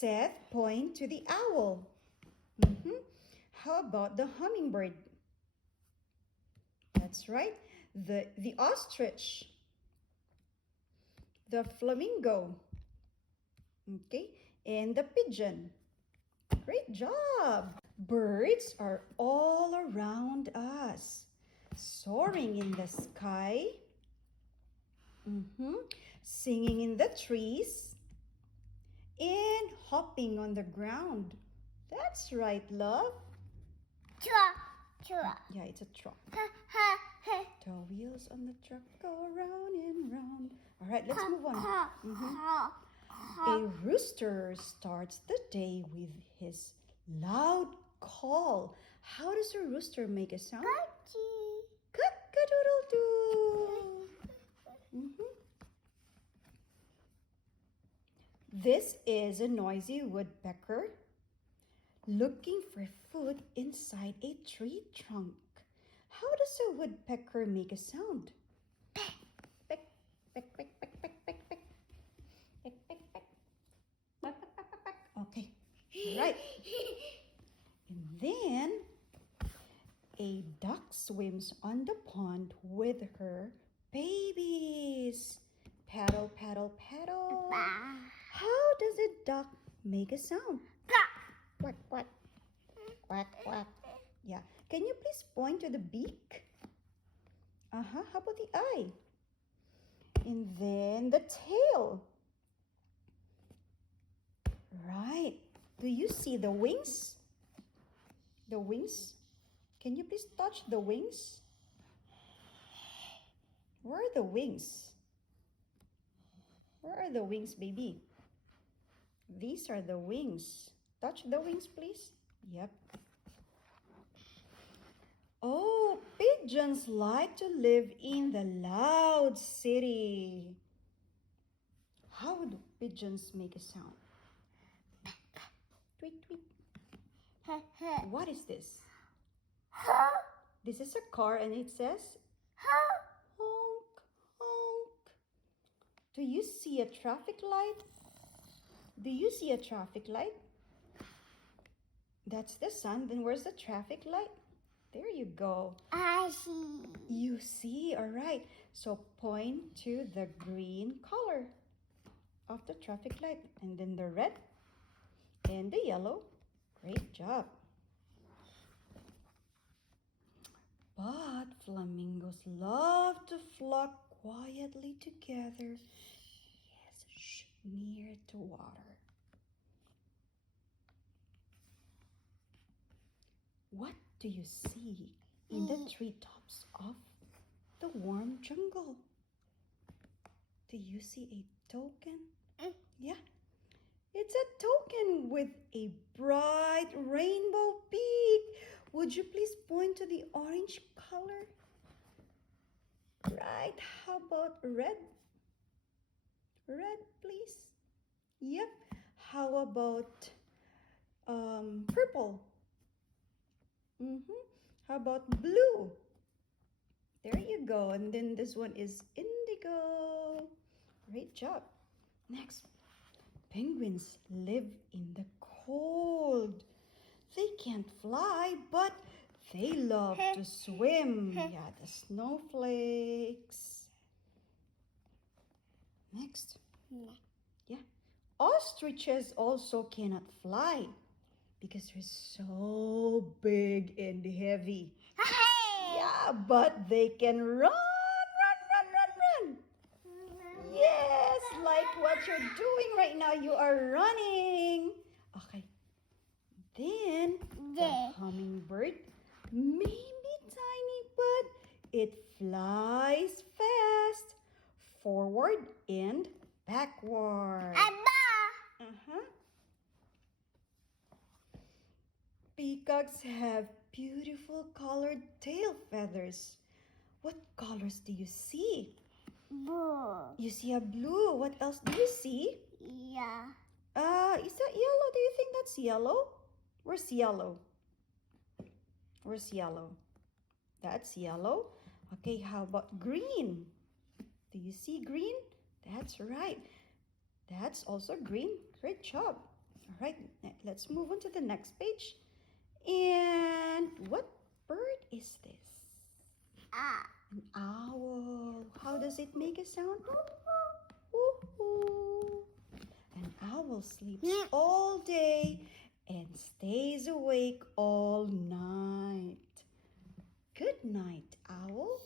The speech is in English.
Seth, point to the owl. How about the hummingbird? That's right. The ostrich. The flamingo. Okay, and the pigeon. Great job! Birds are all around us, soaring in the sky, singing in the trees, and hopping on the ground. That's right, love. Truck. Yeah, it's a truck. The wheels on the truck go round and round. All right, let's move on. A rooster starts the day with his loud call. How does a rooster make a sound? Cock-a-doodle-doo. This is a noisy woodpecker looking for food inside a tree trunk. How does a woodpecker make a sound? Peck, peck, peck, peck, peck, peck, peck, peck. Peck, peck, peck. Peck, peck, peck, peck, peck. Okay, right. And then a duck swims on the pond with her babies. Paddle, paddle, paddle. How does a duck make a sound? Quack, quack, quack, quack. Yeah. Can you please point to the beak? How about the eye? And then the tail. Right. Do you see the wings? The wings? Can you please touch the wings? Where are the wings? Where are the wings, baby? These are the wings. Touch the wings, please. Yep. Oh, pigeons like to live in the loud city. How do pigeons make a sound? Tweet, tweet. What is this? This is a car and it says honk, honk. Do you see a traffic light? Do you see a traffic light? That's the sun. Then where's the traffic light? There you go. I see. You see, all right. So point to the green color of the traffic light and then the red and the yellow. Great job. But flamingos love to flock quietly together. Yes, shh, near the water. What do you see in the treetops of the warm jungle? Do you see a token? Yeah. It's a token with a bright rainbow peak. Would you please point to the orange color? Right. How about red? Red, please. Yep. How about purple? How about blue? There you go. And then this one is indigo. Great job. Next. Penguins live in the cold. They can't fly, but they love to swim. Yeah, the snowflakes. Next. Yeah. Ostriches also cannot fly because they're so big and heavy. Yeah, but they can run. Yes, like what you're doing right now. You are running. Okay. Then the hummingbird may be tiny, but it flies fast, forward and backward. Peacocks have beautiful colored tail feathers. What colors do you see? Blue. You see a blue. What else do you see? Yeah. Is that yellow? Do you think that's yellow? Where's yellow? Where's yellow? That's yellow. Okay, how about green? Do you see green? That's right. That's also green. Great job. All right, let's move on to the next page. And what bird is this? An owl. How does it make a sound? Woo-hoo. An owl sleeps all day and stays awake all night. Good night, owl.